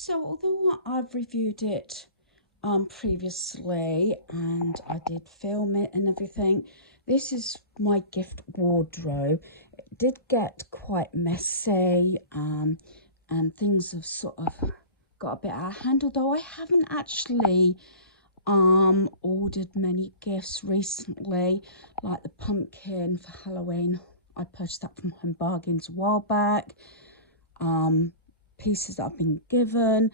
So although I've reviewed it previously and I did film it and everything, this is my gift wardrobe. It did get quite messy, and things have sort of got a bit out of hand, although I haven't actually ordered many gifts recently, like the pumpkin for Halloween. I purchased that from Home Bargains a while back. Pieces that I've been given,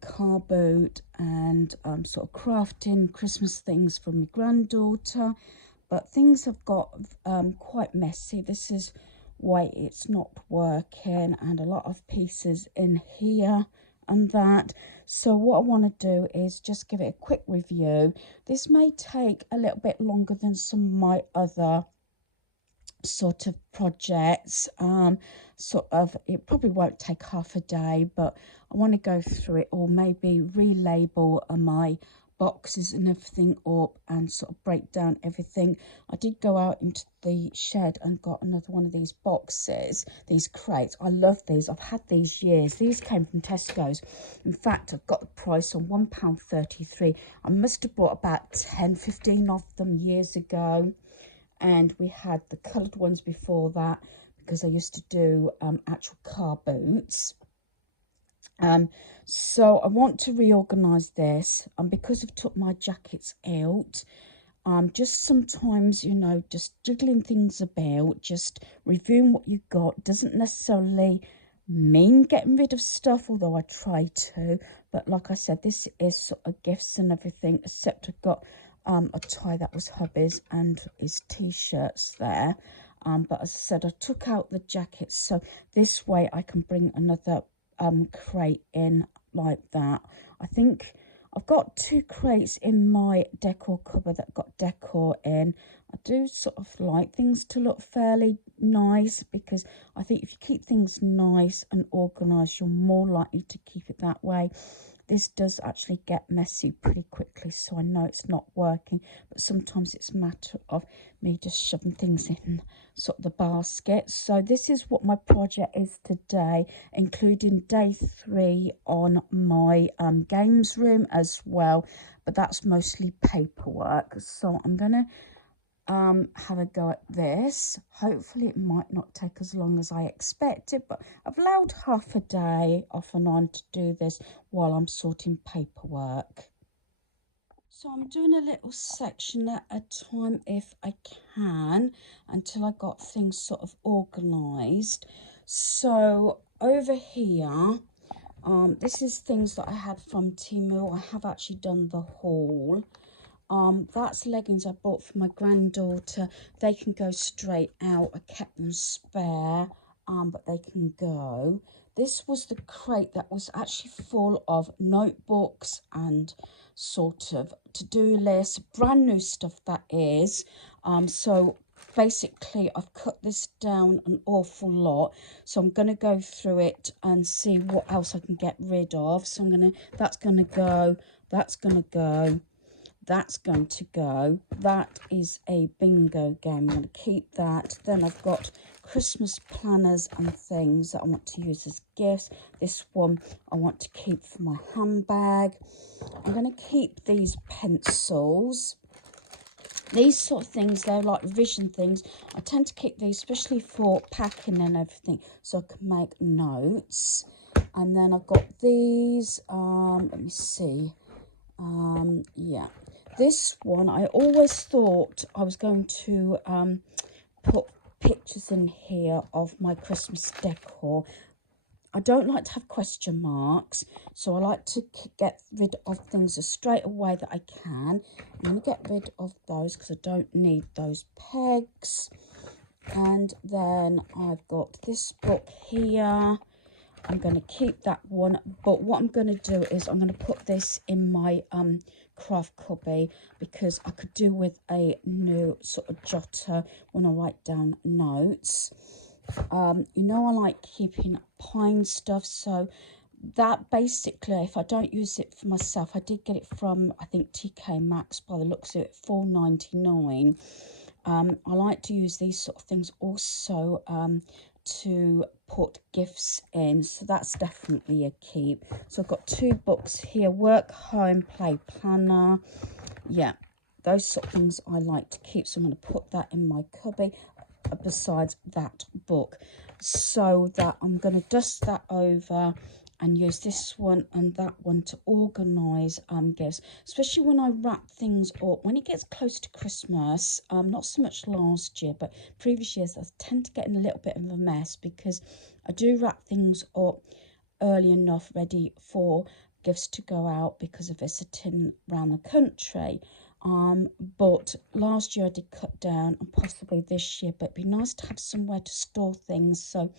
car boot, and sort of crafting Christmas things from my granddaughter. But things have got quite messy. This is why it's not working, and a lot of pieces in here and that. So what I want to do is just give it a quick review. This may take a little bit longer than some of my other sort of projects. Sort of, it probably won't take half a day, but I want to go through it, or maybe relabel my boxes and everything up and sort of break down everything. I did go out into the shed and got another one of these boxes, these crates. I love these. I've had these years. These came from Tesco's. In fact, I've got the price on £1.33. I must have bought about 10-15 of them years ago, and we had the coloured ones before that because I used to do actual car boots. So I want to reorganise this, and because I've took my jackets out, just sometimes, you know, just jiggling things about, just reviewing what you got doesn't necessarily mean getting rid of stuff, although I try to. But like I said, this is sort of gifts and everything, except I've got a tie that was hubby's and his t-shirts there. But as I said, I took out the jackets, so this way I can bring another crate in like that. I think I've got 2 crates in my decor cupboard that got decor in. I do sort of like things to look fairly nice, because I think if you keep things nice and organised, you're more likely to keep it that way. This does actually get messy pretty quickly, so I know it's not working, but sometimes it's a matter of me just shoving things in sort of the basket. So this is what my project is today, including day 3 on my games room as well, but that's mostly paperwork. So I'm gonna have a go at this. Hopefully it might not take as long as I expected, but I've allowed half a day off and on to do this while I'm sorting paperwork. So I'm doing a little section at a time if I can, until I got things sort of organised. So over here, this is things that I had from Temu. I have actually done the haul. That's leggings I bought for my granddaughter. They can go straight out. I kept them spare, but they can go. This was the crate that was actually full of notebooks and sort of to-do lists, brand new stuff that is. So basically I've cut this down an awful lot, so I'm going to go through it and see what else I can get rid of. So that's going to go, that's going to go, that's going to go. That is a bingo game. I'm going to keep that. Then I've got Christmas planners and things that I want to use as gifts. This one I want to keep for my handbag. I'm going to keep these pencils. These sort of things, they're like revision things. I tend to keep these, especially for packing and everything, so I can make notes. And then I've got these, let me see. Yeah, this one I always thought I was going to put pictures in here of my Christmas decor. I don't like to have question marks, so I like to get rid of things as straight away that I can. I'm going to get rid of those because I don't need those pegs. And then I've got this book here. I'm going to keep that one, but what I'm going to do is I'm going to put this in my craft cubby, because I could do with a new sort of jotter when I write down notes. You know, I like keeping pine stuff, so that basically, if I don't use it for myself, I did get it from, I think, TK Maxx by the looks of it, $4.99. I like to use these sort of things also to put gifts in, so that's definitely a keep. So I've got 2 books here, Work, Home, Play Planner. Yeah, those sort of things I like to keep, so I'm going to put that in my cubby besides that book. So that I'm going to dust that over and use this one and that one to organise gifts, especially when I wrap things up. When it gets close to Christmas, not so much last year, but previous years, I tend to get in a little bit of a mess because I do wrap things up early enough, ready for gifts to go out because of visiting around the country. But last year I did cut down, and possibly this year, but it'd be nice to have somewhere to store things so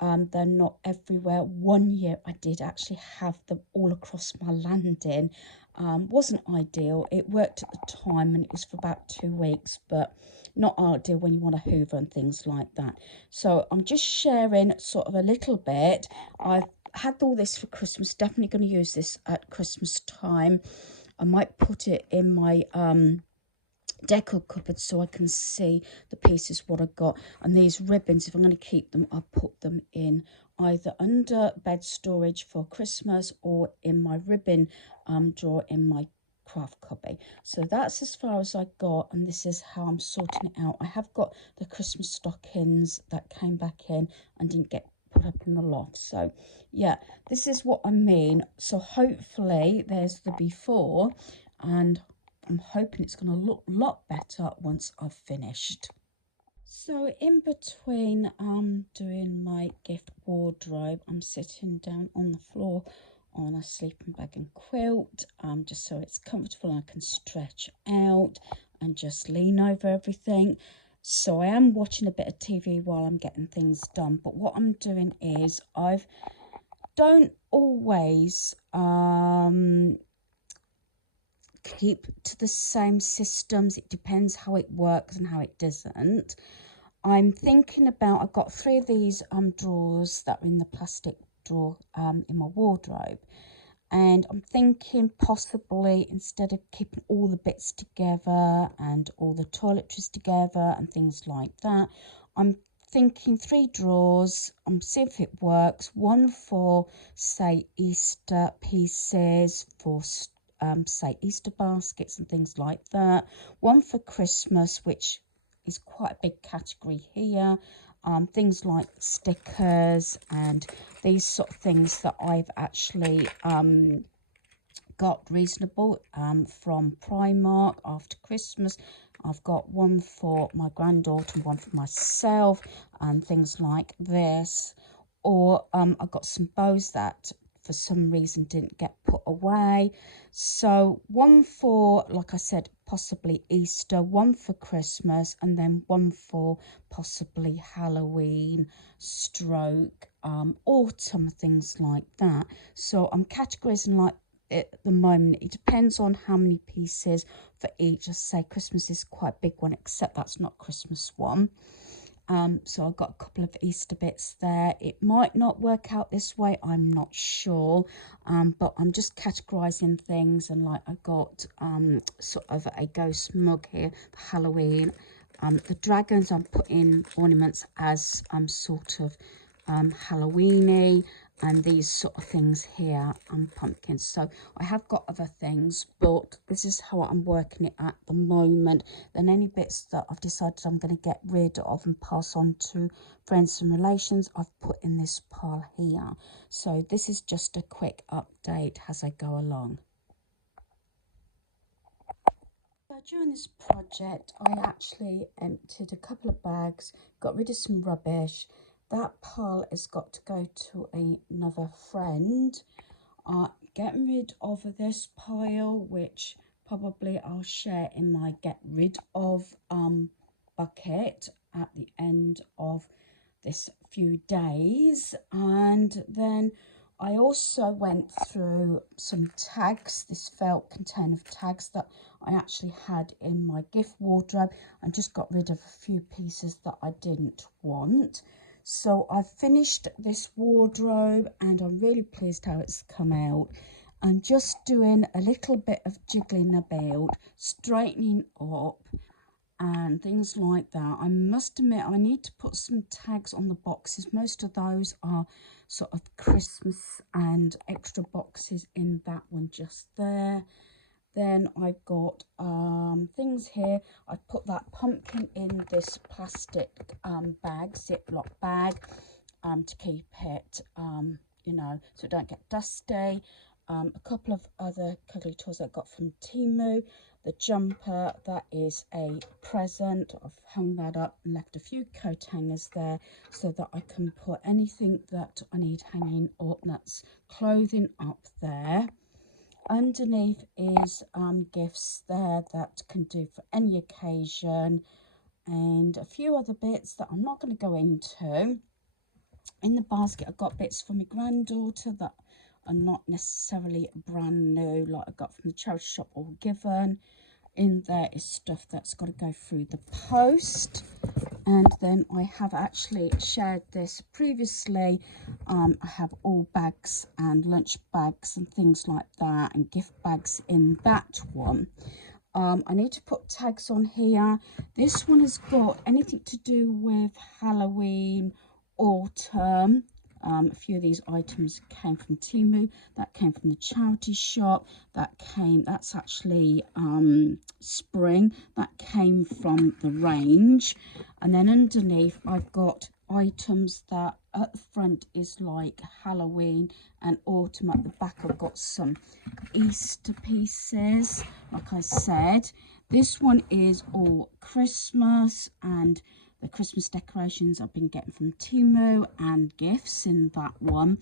they're not everywhere. One year I did actually have them all across my landing. Wasn't ideal. It worked at the time and it was for about 2 weeks, but not ideal when you want to hoover and things like that. So I'm just sharing sort of a little bit. I've had all this for Christmas, definitely going to use this at Christmas time. I might put it in my decor cupboard so I can see the pieces what I got. And these ribbons, if I'm going to keep them, I'll put them in either under bed storage for Christmas or in my ribbon drawer in my craft cubby. So that's as far as I got, and this is how I'm sorting it out. I have got the Christmas stockings that came back in and didn't get put up in the loft. So yeah, this is what I mean. So hopefully there's the before, and I'm hoping it's going to look a lot better once I've finished. So in between doing my gift wardrobe, I'm sitting down on the floor on a sleeping bag and quilt, just so it's comfortable and I can stretch out and just lean over everything. So I am watching a bit of TV while I'm getting things done, but what I'm doing is I don't always keep to the same systems. It depends how it works and how it doesn't. I'm thinking about, I've got 3 of these drawers that are in the plastic drawer in my wardrobe, and I'm thinking possibly instead of keeping all the bits together and all the toiletries together and things like that, I'm thinking 3 drawers. I'm seeing if it works. One for say Easter pieces, for say Easter baskets and things like that. One for Christmas, which is quite a big category here. Things like stickers and these sort of things that I've actually got reasonable from Primark after Christmas. I've got one for my granddaughter and one for myself and things like this. Or I've got some bows that for some reason didn't get put away. So one for, like I said, possibly Easter, one for Christmas, and then one for possibly Halloween, stroke, autumn, things like that. So I'm categorizing like at the moment. It depends on how many pieces for each. I say Christmas is quite a big one, except that's not Christmas one. So I've got a couple of Easter bits there. It might not work out this way, I'm not sure, but I'm just categorizing things. And like I got sort of a ghost mug here for Halloween. The dragons, I'm putting ornaments as sort of Halloweeny, and these sort of things here pumpkins. So I have got other things, but this is how I'm working it at the moment. Then any bits that I've decided I'm going to get rid of and pass on to friends and relations, I've put in this pile here. So this is just a quick update as I go along. So during this project, I actually emptied a couple of bags, got rid of some rubbish. That pile has got to go to another friend. Getting rid of this pile, which probably I'll share in my get rid of bucket at the end of this few days. And then I also went through some tags, this felt container of tags that I actually had in my gift wardrobe, and just got rid of a few pieces that I didn't want. So I've finished this wardrobe and I'm really pleased how it's come out. I'm just doing a little bit of jiggling about, straightening up, and things like that. I must admit, I need to put some tags on the boxes. Most of those are sort of Christmas and extra boxes in that one just there. Then I've got things here. I've put that pumpkin in this plastic bag, Ziploc bag, to keep it, you know, so it don't get dusty. A couple of other cuddly toys I got from Temu. The jumper, that is a present. I've hung that up and left a few coat hangers there so that I can put anything that I need hanging up, that's clothing, up there. Underneath is gifts there that can do for any occasion, and a few other bits that I'm not going to go into. In the basket I've got bits for my granddaughter that are not necessarily brand new, like I got from the charity shop or given. In there is stuff that's got to go through the post. And then I have actually shared this previously. I have all bags and lunch bags and things like that, and gift bags in that one. I need to put tags on here. This one has got anything to do with Halloween, autumn. A few of these items came from Temu, that came from the charity shop, that's actually spring, that came from the range. And then underneath I've got items that at the front is like Halloween, and autumn at the back I've got some Easter pieces. Like I said, this one is all Christmas, and the Christmas decorations I've been getting from Temu, and gifts in that one.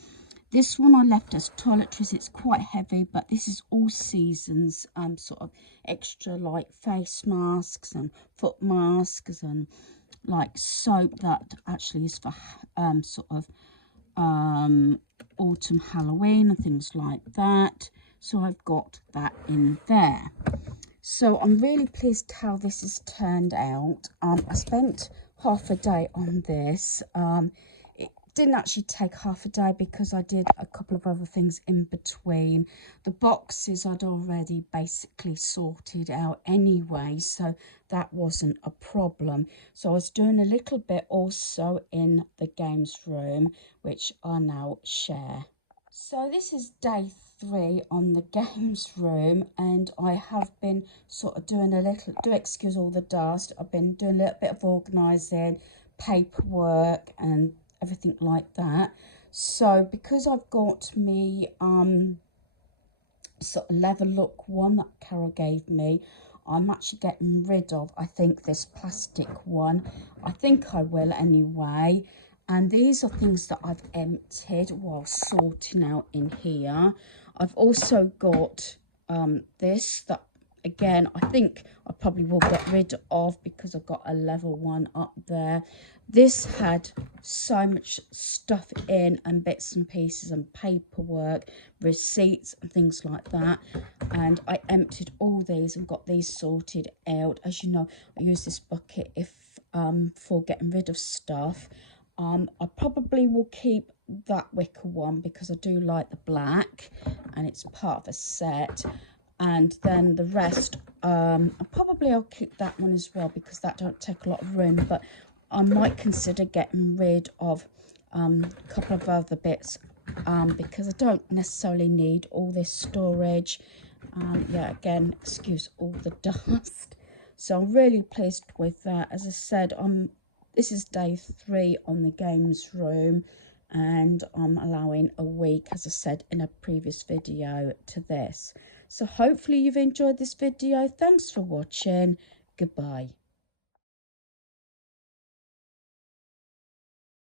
This one I left as toiletries. It's quite heavy, but this is all seasons, sort of extra like face masks and foot masks and like soap that actually is for sort of autumn, Halloween and things like that. So I've got that in there. So I'm really pleased how this has turned out. I spent half a day on this. It didn't actually take half a day because I did a couple of other things in between. The boxes I'd already basically sorted out anyway, so that wasn't a problem. So I was doing a little bit also in the games room, which I'll now share. So this is day 3 on the games room, and I have been sort of doing a little, do excuse all the dust, I've been doing a little bit of organising, paperwork and everything like that. So because I've got me sort of leather look one that Carol gave me, I'm actually getting rid of, I think, this plastic one. I think I will anyway. And these are things that I've emptied while sorting out in here. I've also got this that, again, I think I probably will get rid of because I've got a level 1 up there. This had so much stuff in, and bits and pieces and paperwork, receipts and things like that. And I emptied all these and got these sorted out. As you know, I use this bucket for getting rid of stuff. I probably will keep that wicker one because I do like the black and it's part of a set. And then the rest, probably I'll keep that one as well because that don't take a lot of room. But I might consider getting rid of a couple of other bits because I don't necessarily need all this storage. Yeah, again, excuse all the dust. So I'm really pleased with that. As I said, this is day 3 on the games room, and I'm allowing a week, as I said in a previous video, to this. So hopefully you've enjoyed this video. Thanks for watching. Goodbye.